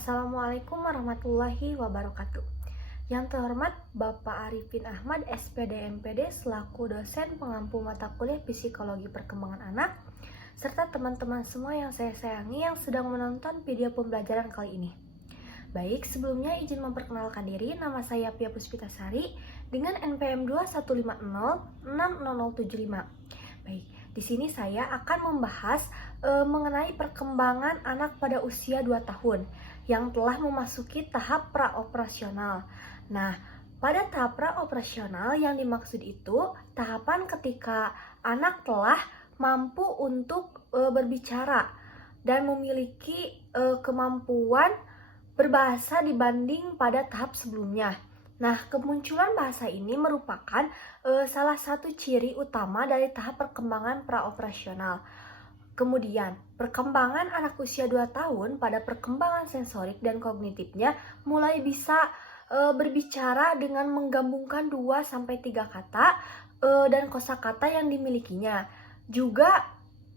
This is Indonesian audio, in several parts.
Assalamualaikum warahmatullahi wabarakatuh. Yang terhormat Bapak Arifin Ahmad, SPD MPD, selaku dosen pengampu mata kuliah Psikologi Perkembangan Anak, serta teman-teman semua yang saya sayangi yang sedang menonton video pembelajaran kali ini. Baik, sebelumnya izin memperkenalkan diri, nama saya Pia Puspitasari dengan NPM 215060075. Baik, di sini saya akan membahas mengenai perkembangan anak pada usia 2 tahun yang telah memasuki tahap praoperasional. Nah, pada tahap praoperasional yang dimaksud itu tahapan ketika anak telah mampu untuk berbicara dan memiliki kemampuan berbahasa dibanding pada tahap sebelumnya. Nah, kemunculan bahasa ini merupakan salah satu ciri utama dari tahap perkembangan praoperasional. Kemudian, perkembangan anak usia 2 tahun pada perkembangan sensorik dan kognitifnya mulai bisa berbicara dengan menggabungkan 2-3 kata dan kosakata yang dimilikinya. Juga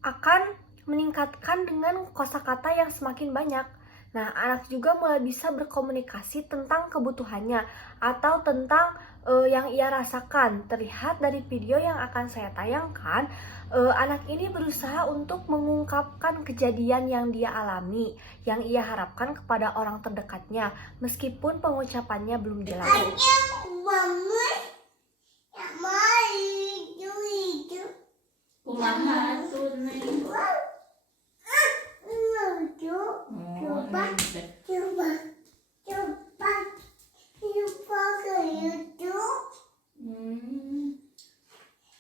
akan meningkatkan dengan kosakata yang semakin banyak. Nah, anak juga mulai bisa berkomunikasi tentang kebutuhannya atau tentang yang ia rasakan. Terlihat dari video yang akan saya tayangkan, anak ini berusaha untuk mengungkapkan kejadian yang dia alami, yang ia harapkan kepada orang terdekatnya, meskipun pengucapannya belum jelas. Kumaha tuh Neng?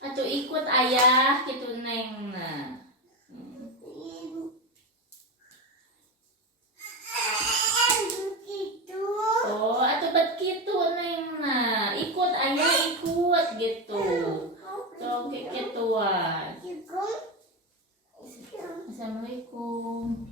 Atuh ikut ayah gitu Neng. Nah. Oh, atuh bet kitu Neng. Nah, ikut ayah ikut gitu. So kayak gituan. Assalamualaikum.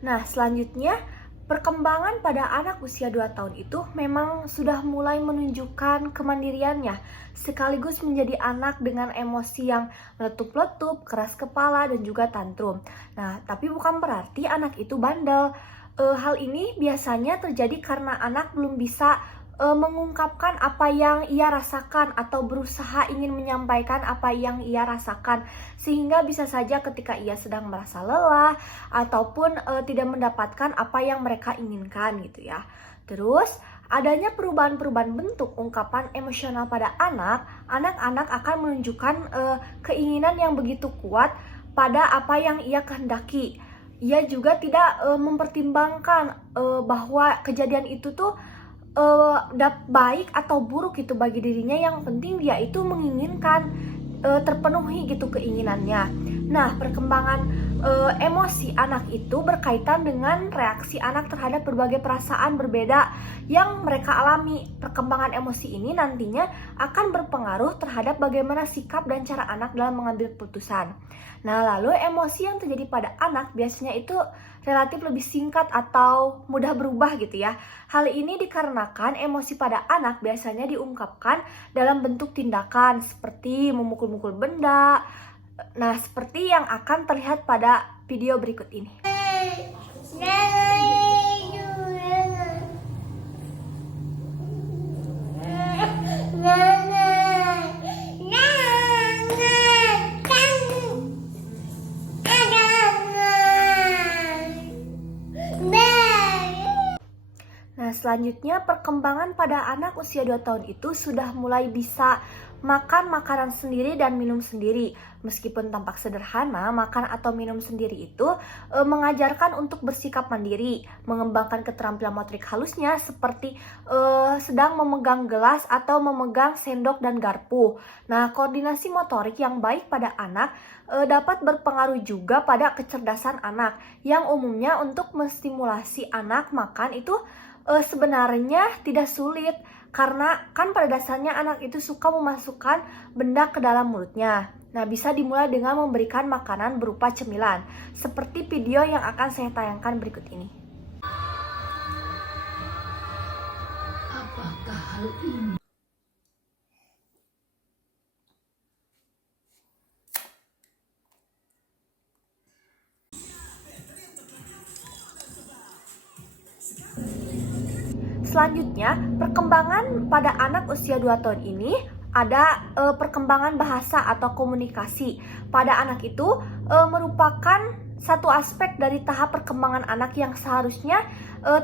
Nah, selanjutnya perkembangan pada anak usia 2 tahun itu memang sudah mulai menunjukkan kemandiriannya, sekaligus menjadi anak dengan emosi yang meletup-letup, keras kepala, dan juga tantrum. Nah, tapi bukan berarti anak itu bandel. Hal ini biasanya terjadi karena anak belum bisa mengungkapkan apa yang ia rasakan atau berusaha ingin menyampaikan apa yang ia rasakan, sehingga bisa saja ketika ia sedang merasa lelah ataupun tidak mendapatkan apa yang mereka inginkan gitu ya. Terus adanya perubahan-perubahan bentuk ungkapan emosional pada anak-anak akan menunjukkan keinginan yang begitu kuat pada apa yang ia kehendaki. Ia juga tidak mempertimbangkan bahwa kejadian itu tuh baik atau buruk itu bagi dirinya. Yang penting dia itu menginginkan terpenuhi gitu keinginannya. Nah, perkembangan emosi anak itu berkaitan dengan reaksi anak terhadap berbagai perasaan berbeda yang mereka alami. Perkembangan emosi ini nantinya akan berpengaruh terhadap bagaimana sikap dan cara anak dalam mengambil keputusan. Nah, lalu emosi yang terjadi pada anak biasanya itu relatif lebih singkat atau mudah berubah gitu ya. Hal ini dikarenakan emosi pada anak biasanya diungkapkan dalam bentuk tindakan seperti memukul-mukul benda. Nah, seperti yang akan terlihat pada video berikut ini. Nah, selanjutnya perkembangan pada anak usia 2 tahun itu sudah mulai bisa makan makanan sendiri dan minum sendiri. Meskipun tampak sederhana, makan atau minum sendiri itu mengajarkan untuk bersikap mandiri, mengembangkan keterampilan motorik halusnya seperti sedang memegang gelas atau memegang sendok dan garpu. Nah, koordinasi motorik yang baik pada anak dapat berpengaruh juga pada kecerdasan anak, yang umumnya untuk menstimulasi anak makan itu sebenarnya tidak sulit, karena kan pada dasarnya anak itu suka memasukkan benda ke dalam mulutnya. Nah, bisa dimulai dengan memberikan makanan berupa cemilan, seperti video yang akan saya tayangkan berikut ini. Apakah hal ini? Selanjutnya, perkembangan pada anak usia 2 tahun ini ada perkembangan bahasa atau komunikasi. Pada anak itu merupakan satu aspek dari tahap perkembangan anak yang seharusnya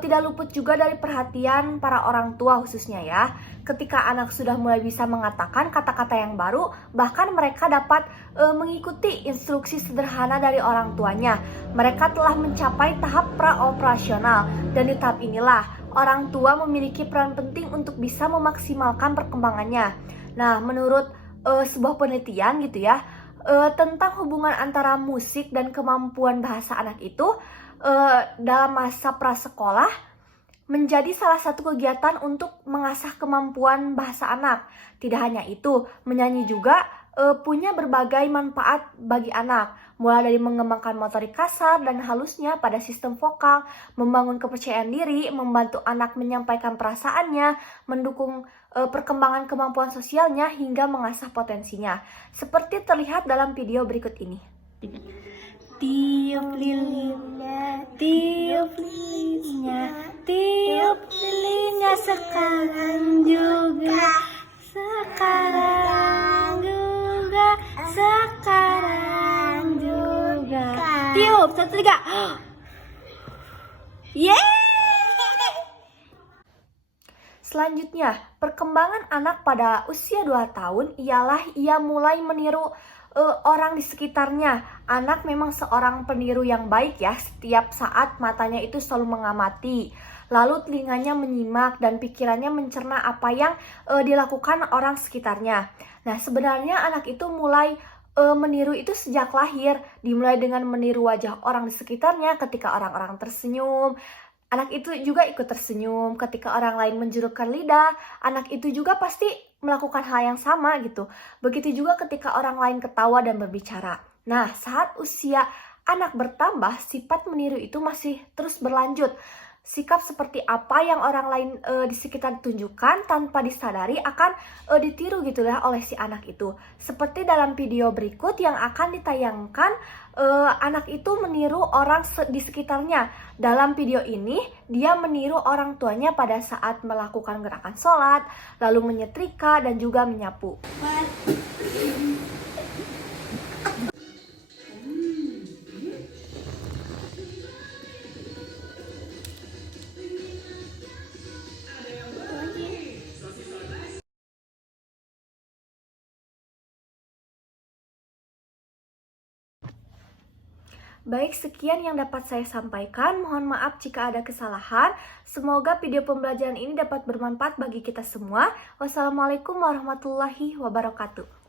tidak luput juga dari perhatian para orang tua khususnya ya. Ketika anak sudah mulai bisa mengatakan kata-kata yang baru, bahkan mereka dapat mengikuti instruksi sederhana dari orang tuanya. Mereka telah mencapai tahap praoperasional, dan di tahap inilah orang tua memiliki peran penting untuk bisa memaksimalkan perkembangannya. Nah, menurut sebuah penelitian gitu ya, tentang hubungan antara musik dan kemampuan bahasa anak itu dalam masa prasekolah menjadi salah satu kegiatan untuk mengasah kemampuan bahasa anak. Tidak hanya itu, menyanyi juga punya berbagai manfaat bagi anak, mulai dari mengembangkan motorik kasar dan halusnya pada sistem vokal, membangun kepercayaan diri, membantu anak menyampaikan perasaannya, mendukung perkembangan kemampuan sosialnya, hingga mengasah potensinya. Seperti terlihat dalam video berikut ini. Tiup lilinnya, tiup lilinnya, tiup lilinnya sekarang juga, sekarang juga, sekarang juga. Tiup, 1, 3. Yeay! Selanjutnya, perkembangan anak pada usia 2 tahun ialah ia mulai meniru orang di sekitarnya. Anak memang seorang peniru yang baik ya. Setiap saat matanya itu selalu mengamati, lalu telinganya menyimak dan pikirannya mencerna apa yang dilakukan orang sekitarnya. Nah, sebenarnya anak itu mulai meniru itu sejak lahir. Dimulai dengan meniru wajah orang di sekitarnya ketika orang-orang tersenyum. Anak itu juga ikut tersenyum ketika orang lain menjulurkan lidah. Anak itu juga pasti melakukan hal yang sama gitu. Begitu juga ketika orang lain ketawa dan berbicara. Nah, saat usia anak bertambah, sifat meniru itu masih terus berlanjut. Sikap seperti apa yang orang lain di sekitar tunjukkan tanpa disadari akan ditiru gitu ya oleh si anak itu. Seperti dalam video berikut yang akan ditayangkan, anak itu meniru orang di sekitarnya. Dalam video ini, dia meniru orang tuanya pada saat melakukan gerakan sholat, lalu menyetrika dan juga menyapu. Baik, sekian yang dapat saya sampaikan. Mohon maaf jika ada kesalahan. Semoga video pembelajaran ini dapat bermanfaat bagi kita semua. Wassalamualaikum warahmatullahi wabarakatuh.